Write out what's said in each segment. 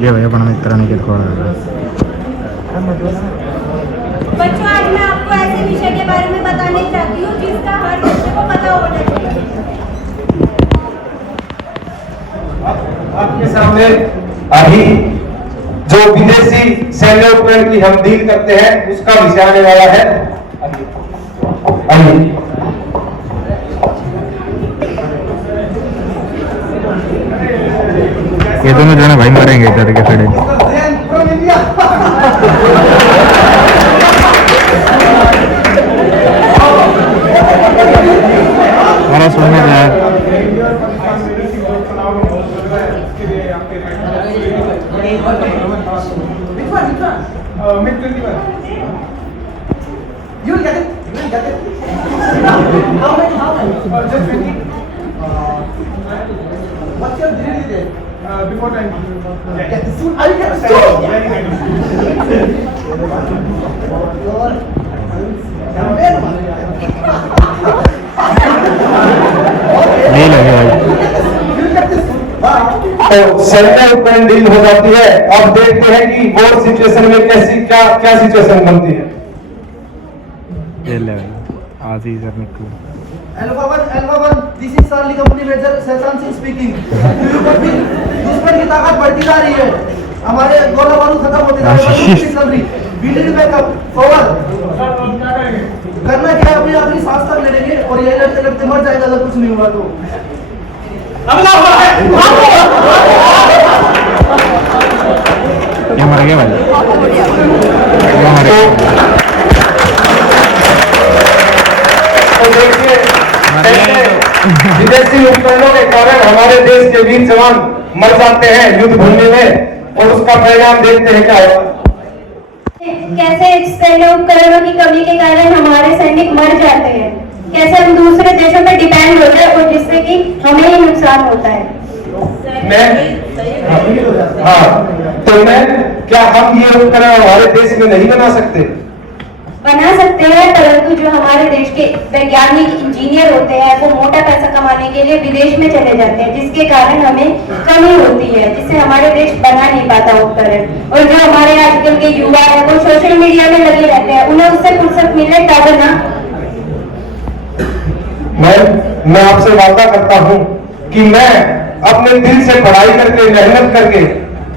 ये भैया अपना मित्र ने कित खोल रहा है। बच्चों, आज मैं आपको ऐसे विषय के बारे में बताने चाहती हूँ जिसका हर बच्चे को पता होना चाहिए। आपके सामने अभी जो विदेशी सैन्य उपकरण की हम डील करते हैं उसका विषय आने वाला है। आइए ये दोनों जो है भाई मरेंगे इधर के खड़े। हमारा सुनने जाए You will get it. You will get it. How many? Just 20. What's your degree there? Before 10. Get the suit. I will get the suit. नहीं लगे भाई। You will get the suit. तो सैन्य उपकरण डील हो जाती है। अब देखते हैं कि वॉर सिचुएशन में कैसी क्या सिचुएशन बनती है। ये ले भाई आज ही सर निकल। Alpha 1, this is Charlie Company Major Shashank Singh speaking. दुश्मन की ताकत बढ़ती जा रही है, हमारे गोला बारूद खत्म होते जा रहे हैं। बीटेड बैकअप फॉरवर्ड करना क्या है, अपनी अपनी सांस तक ले लेंगे और ये लड़ते लड़ते मर जाएगा अगर कुछ नहीं हुआ तो। ये मर गया भाई। ये मर गया। तो देखिए विदेशी उपकरणों के कारण हमारे देश के वीर जवान मर जाते हैं युद्ध भूमि में और उसका परिणाम देखते हैं क्या होगा। कैसे सैन्य उपकरणों की कमी के कारण हमारे सैनिक मर जाते हैं, कैसे हम दूसरे देशों पर डिपेंड होते हैं और जिससे कि हमें ही नुकसान होता है। क्या हम ये उपकरण हमारे देश में नहीं बना सकते? बना सकते हैं, परंतु जो हमारे देश के वैज्ञानिक इंजीनियर होते हैं वो मोटा पैसा कमाने के लिए विदेश में चले जाते हैं, जिसके कारण हमें कमी होती है, जिससे हमारे देश बना नहीं पाता उपकरण। और जो हमारे आजकल के युवा है वो सोशल मीडिया में लगे रहते हैं, उन्हें उससे फुर्सत मिले तब ना। मैं आपसे वादा करता हूँ कि मैं अपने दिल से पढ़ाई करके मेहनत करके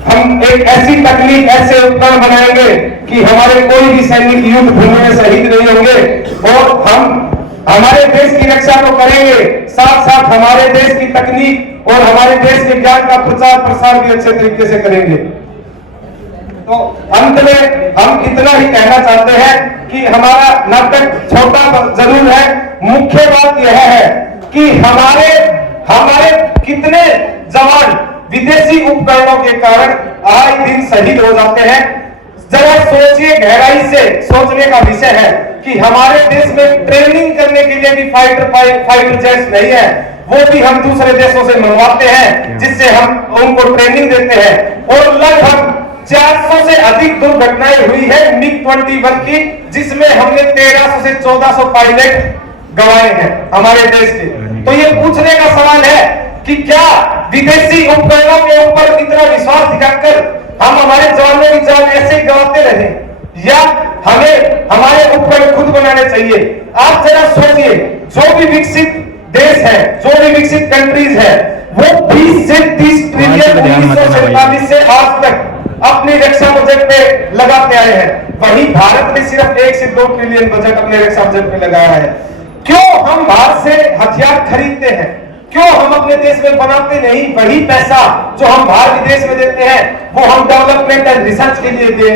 हम एक ऐसी तकनीक ऐसे उपकरण बनाएंगे कि हमारे कोई भी सैनिक युद्ध भूमि में शहीद नहीं होंगे और हम हमारे देश की रक्षा तो करेंगे, साथ साथ हमारे देश की तकनीक और हमारे देश के ज्ञान का प्रचार प्रसार भी अच्छे तरीके से करेंगे। तो अंत में हम इतना ही कहना चाहते हैं कि हमारा नाटक छोटा जरूर है, मुख्य बात यह है कि हमारे कितने जवान विदेशी उपकरणों के कारण आए दिन शहीद हो जाते हैं। जरा सोचिए, गहराई से सोचने का विषय है कि हमारे देश में ट्रेनिंग करने के लिए भी फाइटर जेट्स नहीं है, वो भी हम दूसरे देशों से मंगवाते हैं जिससे हम उनको ट्रेनिंग देते हैं। और लगभग 400 से अधिक दुर्घटनाएं हुई है MiG-21 की, जिसमें हमने 1300 से 1400 पायलट गंवाए हैं हमारे देश के। तो ये पूछने का सवाल है कि क्या विदेशी उपकरणों के ऊपर इतना विश्वास दिखाकर हम हमारे जवानों की जान ऐसे गंवाते रहे, या हमें हमारे उपकरण खुद बनाने चाहिए? आप जरा सोचिए, जो भी विकसित देश है, जो भी विकसित कंट्रीज है, वो 20 से 30 ट्रिलियन 1947 से आज तक अपनी रक्षा बजट पे लगाते आए हैं। वहीं भारत ने सिर्फ 1 से 2 ट्रिलियन बजट अपने रक्षा बजट पे लगाया है। क्यों हम बाहर से हथियार खरीदते हैं? क्यों हम अपने देश में बनाते नहीं? वही पैसा जो हम बाहर विदेश में देते हैं वो हम डेवलपमेंट एंड रिसर्च के लिए दे,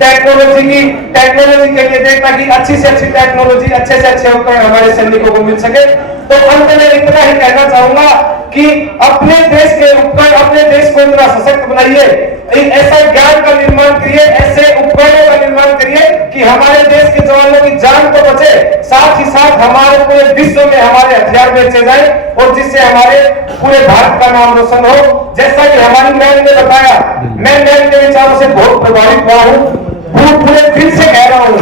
टेक्नोलॉजी के लिए दे, ताकि अच्छी से अच्छी टेक्नोलॉजी, अच्छे से अच्छे उपकरण हमारे सैनिकों को मिल सके। तो अंत में इतना ही कहना चाहूंगा कि अपने देश के उपकरण, अपने देश को इतना सशक्त बनाइए, ऐसा ज्ञान का निर्माण करिए, ऐसे उपकरणों का निर्माण करिए कि हमारे देश के जवानों की जान तो बचे, साथ ही साथ हमारे पूरे विश्व में हमारे हथियार बेचे जाए और जिससे हमारे पूरे भारत का नाम रोशन हो। जैसा कि हमारी मैम ने बताया, मैं मैम के विचारों से बहुत प्रभावित हुआ हूँ, पूरे दिल से कह रहा हूँ।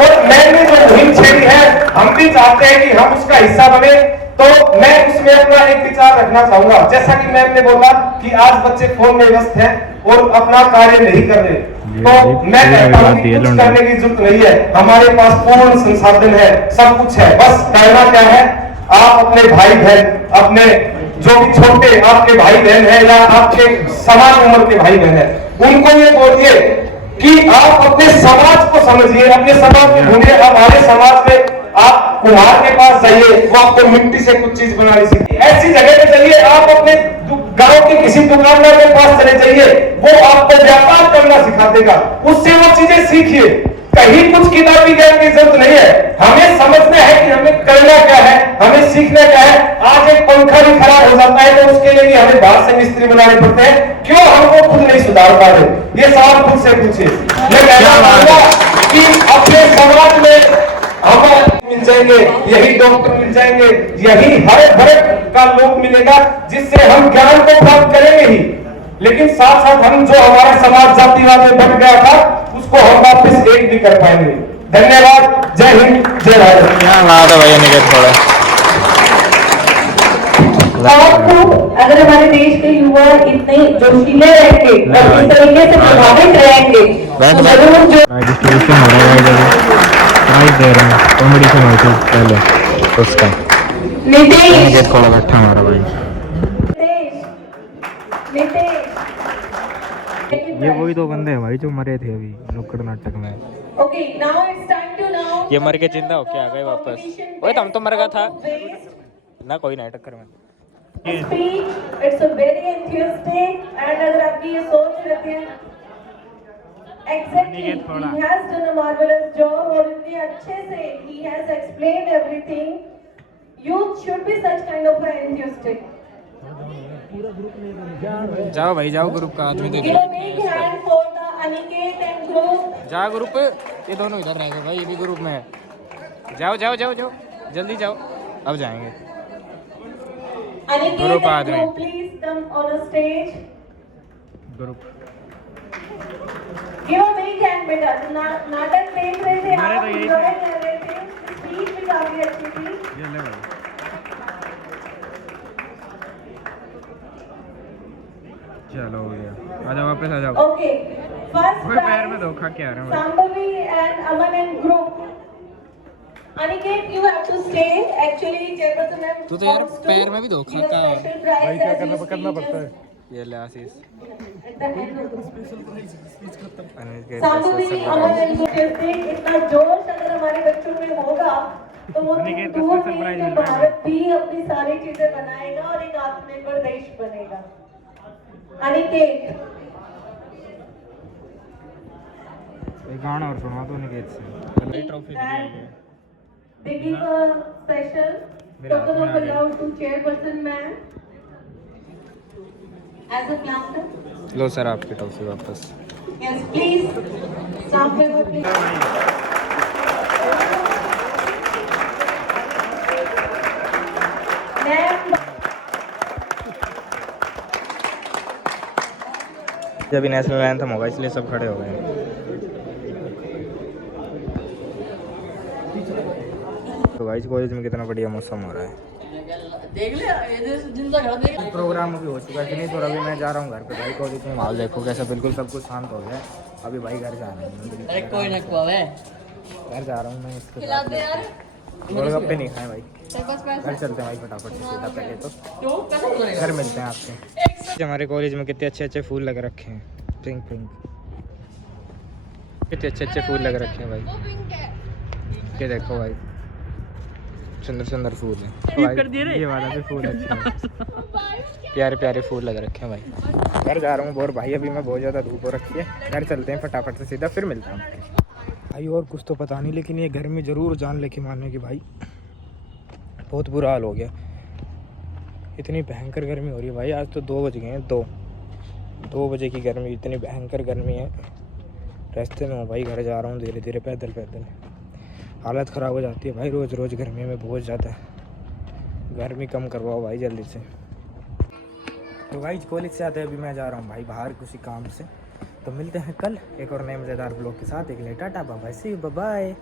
और मैम ने जो मुहिम छेड़ी है, हम भी चाहते हैं कि हम उसका हिस्सा बने। तो मैं उसमें अपना एक विचार रखना चाहूंगा। जैसा कि मैम ने बोला कि आज बच्चे फोन में व्यस्त हैं और अपना कार्य नहीं कर रहे, तो मैं कहता हूं कि कुछ करने की जरूरत नहीं है। हमारे पास पूर्ण संसाधन है, सब कुछ है, बस करना क्या है, आप अपने भाई बहन, अपने जो भी छोटे आपके भाई बहन है या आपके समान उम्र के भाई बहन है, उनको ये बोलिए कि आप अपने समाज को समझिए, अपने समाज में ढूंढिए। हमारे समाज में आप कुम्हार के पास जाइए, वो आपको मिट्टी से कुछ चीज बनानी सीखिए। ऐसी जगह पे जाइए, आप अपने गांव के किसी दुकानदार के पास चले जाइए, वो आपको व्यापार करना सिखा देगा, उससे वो चीजें सीखिए। कहीं कुछ किताबी ज्ञान की जरूरत नहीं है, हमें समझना है कि हमें करना क्या है, हमें सीखना क्या है। आज एक पंखा भी खराब हो जाता है तो उसके लिए भी हमें बाहर से मिस्त्री बनाने पड़ते हैं, क्यों हमको खुद नहीं सुधार पा रहे? ये सवाल खुद से पूछिए। मैं कहना चाहूंगा कि अपने समाज में हमें मिल जाएंगे, यही डॉक्टर मिल जाएंगे, यही हर भर का लोग मिलेगा, जिससे हम ज्ञान को प्राप्त करेंगे ही, लेकिन साथ साथ हम जो हमारा समाज जातिवाद में बट गया था उसको हम वापस एक भी कर पाएंगे। धन्यवाद। जय हिंद, जय भारत। भैया निकल थोड़ा अगर हमारे देश के युवा इतने जोशीले रहेंगे और इस तरीके से प्रभावित रहेंगे तो जरूर जो रजिस्ट्रेशन हो रहा है, प्राइस दे रहे हैं, कॉम्पिटिशन हो चुका पहले उसका। नितेश थोड़ा बैठा हमारा भाई, ये वही दो बंदे हैं भाई जो मरे थे अभी नुक्कड़ नाटक में। Okay, now it's time to now. ये मर के जिंदा होके आ गए वापस। ओए तुम तो मर गया था ना, कोई ना टक्कर में। Speech, it's a very enthusiastic and अगर आपकी ये सोच रहती है, exactly, he has done a marvelous job और इतने अच्छे से he has explained everything. Youth should be such kind of an enthusiastic. जाओ भाई जाओ, ग्रुप का आदमी दे Give a big hand for the Aniket and group. जा ग्रुप, ये दोनों इधर रहेंगे भाई, ये भी ग्रुप में है। जाओ जाओ जाओ जाओ, जल्दी जाओ, अब जाएंगे। Aniket Group and आदमी। group, please come on a stage. Group Give a big hand बेटा। नाटक देख रहे थे आप, enjoy कर रहे थे, स्पीच भी काफी अच्छी थी। ये ले भाई, चलो हो गया, आ जाओ वापस आ जाओ। Okay, first ओए पैर में धोखा क्या आ रहा है भाई? Sambhavi and Aman and group. Aniket, you have to stay. Actually, chairperson ma'am. तू तो यार पैर में भी धोखा का भाई क्या करना पड़ता है? ये ले आशीष। Sambhavi, Aman and group से इतना जोश अगर हमारे बच्चों में होगा तो वो दूर नहीं तो भारत भी अपनी सारी चीजें बनाएगा और एक आत्मनिर्भर देश बनेगा। अनिकेत, एक गाना और सुना दो निकेत से। Trophy they give a special token of love to chairperson ma'am as a planter. Low sir आपकी ट्रॉफी वापस। Yes, please. Staff member, please. Ma'am. जब नेशनल एंथम होगा इसलिए सब खड़े हो गए। तो गाइस कॉलेज में कितना बढ़िया मौसम हो रहा है, देख ले जिंदा घर देख। प्रोग्राम भी हो चुका है फिनिश और अभी मैं जा रहा हूँ घर पे भाई। कॉलेज में माहौल देखो कैसा, बिल्कुल सब कुछ शांत हो गया। अभी भाई घर जा रहा हूँ, अरे कोई ना कुआवे घर जा रहा हूँ मैं। इसके खिला दे यार, गोलगप्पे नहीं खाए भाई, बस पैसे घर चलते हैं भाई फटाफट से सीधा। पहले तो क्यों कैसे करेगा? घर मिलते हैं आपसे। हमारे कॉलेज में कितने अच्छे अच्छे फूल लग रखे हैं, पिंक पिंक, कितने अच्छे अच्छे फूल लग रखे हैं भाई। ये देखो भाई सुंदर सुंदर फूल है। ये वाला भी फूल अच्छा है, प्यारे प्यारे फूल लग रखे हैं भाई। घर जा रहा हूँ और भाई अभी मैं बहुत ज़्यादा धूप हो रखी है। घर चलते हैं फटाफट से सीधा, फिर मिलता हूँ भाई। और कुछ तो पता नहीं, लेकिन ये गर्मी ज़रूर जान लेके मारने की भाई। बहुत बुरा हाल हो गया, इतनी भयंकर गर्मी हो रही है भाई। आज तो 2 बज गए हैं, 2 बजे की गर्मी, इतनी भयंकर गर्मी है। रास्ते में हूँ भाई, घर जा रहा हूँ धीरे धीरे, पैदल पैदल। हालत ख़राब हो जाती है भाई रोज़ रोज़ गर्मी में, बहुत ज़्यादा। गर्मी कम करवाओ भाई जल्दी से। तो भाई कॉलेज से आते हैं, अभी मैं जा रहा हूँ भाई बाहर किसी काम से। तो मिलते हैं कल एक और नए मज़ेदार ब्लॉग के साथ। एक लिए tata bye bye, see you bye.